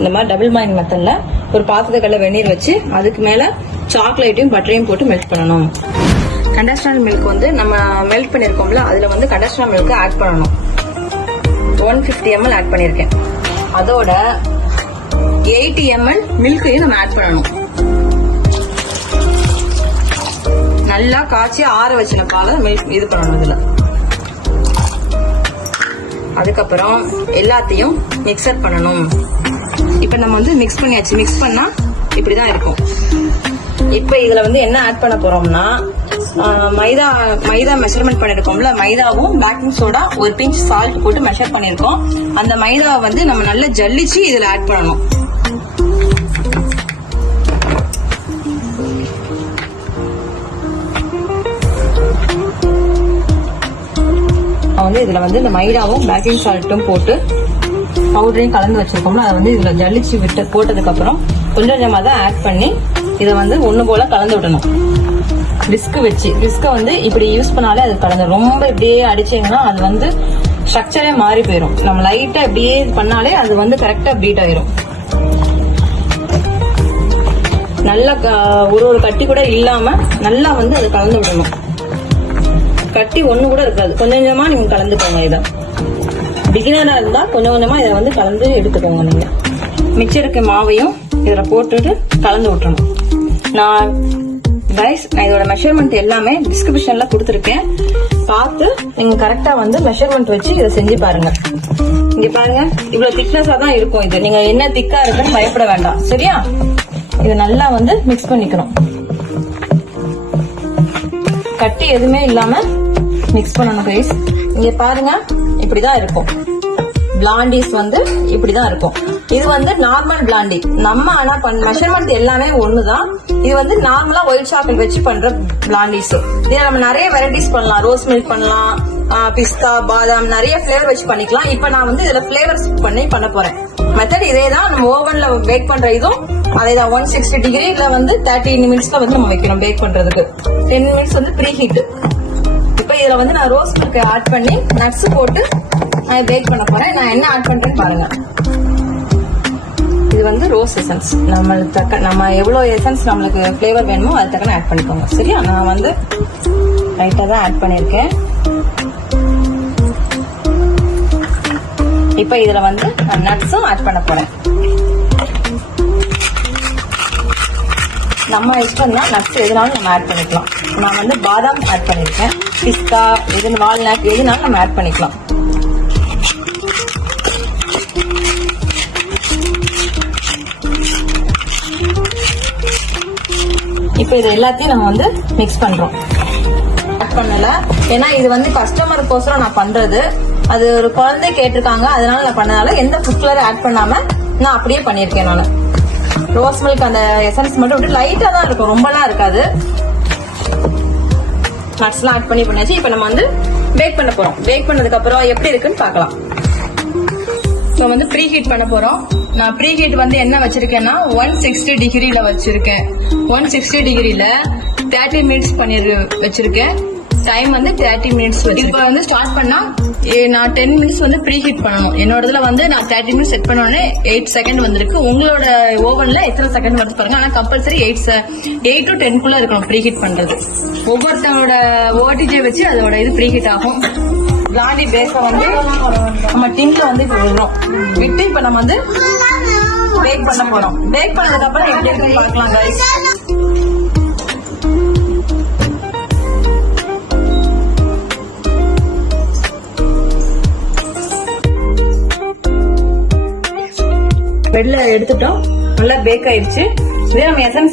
இந்த மாதிரி double boil மெத்தட்ல ஒரு பாத்திரத்துக்குள்ள வெந்நீர் வச்சு அதுக்கு மேல சாக்லேட்டையும் பட்டரையும் போட்டு மெல்ட் பண்ணணும். கண்டென்ஸ்டு மில்க் வந்து நம்ம மெல்ட் பண்ணிருக்கோம்ல, அதுல வந்து கண்டென்ஸ்டு மில்க் ஆட் பண்ணணும். 150 ml ஆட் பண்ணிருக்கேன். அதோட 80 ml மில்கையும் நம்ம ஆட் பண்ணணும். நல்லா காய்ச்சி ஆற வச்சின பாலை மில்க் இது பண்ணணும் இதுல. அதுக்கப்புறம் எல்லாத்தையும் மிக்சர் பண்ணணும். இப்ப நம்ம வந்து மிக்ஸ் பண்ணியாச்சு. மிக்ஸ் பண்ணா இப்படிதான் இருக்கும். இப்ப இதுல வந்து என்ன ஆட் பண்ண போறோம்னா மைதா மெஷர்மெண்ட் பண்ணிருக்கோம்ல, மைதாவும் பேக்கிங் சோடா ஒரு பிஞ்ச் சால்ட் போட்டு மெஷர் பண்ணிருக்கோம். அந்த மைதாவை வந்து நம்ம நல்லா ஜல்லிச்சு இதுல ஆட் பண்ணணும். வந்து இதுல வந்து இந்த மைதாவும் பேக்கிங் சால்ட்டும் போட்டு பவுடரையும் கலந்து வச்சிருக்கோம்ல, அதை வந்து இதுல ஜல்லிச்சு விட்டு போட்டதுக்கு அப்புறம் கொஞ்சம் கொஞ்சமா தான் ஆட் பண்ணி இதை வந்து ஒண்ணு போல கலந்து விடணும். விஸ்க் வச்சு விஸ்க வந்து இப்படி யூஸ் பண்ணாலே அது கலந்து, ரொம்ப இப்படியே அடிச்சீங்கன்னா அது வந்து ஸ்ட்ரக்சரே மாறி போயிடும். நம்ம லைட்டா இப்படியே பண்ணாலே அது வந்து கரெக்டா பீட் ஆயிரும். நல்லா ஒரு கட்டி கூட இல்லாம நல்லா வந்து அதை கலந்து விடணும். கட்டி ஒண்ணு கூட இருக்காது. கொஞ்சம் கொஞ்சமா நீங்க கலந்துக்கோங்க. இதை பிகினரா இருந்தா கொஞ்சம் கொஞ்சமா இதை வந்து கலந்து எடுத்துக்கோங்க. நீங்க மிச்சருக்கு மாவையும் இதுல போட்டுட்டு கலந்து விட்டுறணும். நான் இதோட மெஷர்மெண்ட் எல்லாமே டிஸ்கிரிப்ஷன்ல கொடுத்துருக்கேன். பார்த்து நீங்க கரெக்டா வந்து மெஷர்மெண்ட் வச்சு இதை செஞ்சு பாருங்க. இங்க பாருங்க, இவ்வளவு திக்னஸா தான் இருக்கும். இது நீங்க என்ன திக்கா இருக்குன்னு பயப்பட வேண்டாம். சரியா? இது நல்லா வந்து மிக்ஸ் பண்ணிக்கணும். கட்டி எதுவுமே இல்லாம மிக்ஸ் பண்ணணும் கைஸ். இங்க பாருங்க, இப்படிதான் இருக்கும். பிளாண்டிஸ் வந்து இப்படிதான் இருக்கும். இது வந்து நார்மல் பிளாண்டி. நம்ம ஆனா மெஷர்மெண்ட் எல்லாமே ஒண்ணுதான். இது வந்து நார்மலா ஒயிட் சாக்லேட் வச்சு பண்ற பிளாண்டிஸ். இதுல நம்ம நிறைய வெரைட்டிஸ் பண்ணலாம். ரோஸ் மில்க் பண்ணலாம், பிஸ்தா, பாதாம், நிறைய பிளேவர் வச்சு பண்ணிக்கலாம். இப்ப நான் வந்து இதுல பிளேவர்ஸ் பண்ண போறேன். மெத்தட் இதே தான். நம்ம ஓவன்ல பேக் பண்ற இதுவும் அதேதான். 160 டிகிரில வந்து 30 நிமிட்ஸ்ல வந்து நம்ம வைக்கணும் பேக் பண்றதுக்கு. 10 மினிட்ஸ் வந்து ப்ரீ ஹீட். இப்ப இதுல வந்து நான் ரோஸ் மில்க் ஆட் பண்ணி நட்ஸ் போட்டு நான் பேக் பண்ண போறேன். நான் என்ன ஆட் பண்றேன்னு பாருங்க. இது வந்து ரோஸ் எசன்ஸ். நம்ம எவ்வளவு எசன்ஸ் நம்மளுக்கு பிளேவர் வேணுமோ அது தக்கன ஆட் பண்ணிக்கோங்க. சரியா? நான் வந்து லைட்டா தான் ஆட் பண்ணிருக்கேன். இப்ப இதுல வந்து நான் நட்ஸும் ஆட் பண்ண போறேன். நம்ம இஷ்டம் தான், நட்ஸ் எதுனாலும் நம்ம ஆட் பண்ணிக்கலாம். நான் வந்து பாதாம் ஆட் பண்ணிருக்கேன், பிஸ்தா, எது வால்நட் எதுனாலும் நம்ம ஆட் பண்ணிக்கலாம். இப்ப இது எல்லாத்தையும் நம்ம வந்து மிக்ஸ் பண்றோம். ஆட் பண்ணல, ஏன்னா இது வந்து கஸ்டமருக்கோசரம் நான் பண்றது. அது ஒரு குழந்தை கேட்டிருக்காங்க, அதனால நான் பண்ணனால எந்த ஃபுட் கலர் ஆட் பண்ணாம நான் அப்படியே பண்ணிருக்கேன். நான் ரோஸ் மில்க் அந்த எசன்ஸ் மட்டும் விட்டு லைட்டா தான் இருக்கும், ரொம்பலாம் இருக்காது. நட்ஸ் எல்லாம் ஆட் பண்ணியாச்சு. இப்ப நம்ம வந்து பேக் பண்ண போறோம். பேக் பண்ணதுக்கு அப்புறம் எப்படி இருக்குன்னு பாக்கலாம். இப்போ வந்து ப்ரீ ஹீட் பண்ண போறோம். நான் ப்ரீ ஹீட் வந்து என்ன வச்சிருக்கேன்னா 160 டிகிரில வச்சிருக்கேன். 160 டிகிரில 30 மினிட்ஸ் பண்ணி வச்சிருக்கேன். டைம் வந்து 30 மினிட்ஸ். இப்ப வந்து ஸ்டார்ட் பண்ணா நான் 10 மினிட்ஸ் வந்து ப்ரீ ஹீட் பண்ணணும். என்னோடதுல வந்து நான் 30 மினிட்ஸ் செட் பண்ணோடனே 8 செகண்ட் வந்திருக்கு. உங்களோட ஓவன்ல எத்தனை செகண்ட் வருது பாருங்க. ஆனா கம்பல்சரி 8 to 10 குள்ள இருக்கணும் ப்ரீ ஹீட் பண்றது. ஒவ்வொருத்தவங்களோட ஓடிஜே வச்சு அதோட இது ப்ரீ ஹீட் ஆகும். பிளாண்டி பேஸ வந்து நம்ம டின்ல வந்து இப்ப விடுறோம். விட்டு இப்ப நம்ம வந்து பேக் பண்ண போறோம். பேக் பண்ணதுக்கு அப்புறம் எப்படி இருக்குன்னு பார்க்கலாம் guys. பெட்ல எடுத்துட்டோம், நல்லா பேக் ஆயிடுச்சு. இதே நம்ம எசன்ஸ்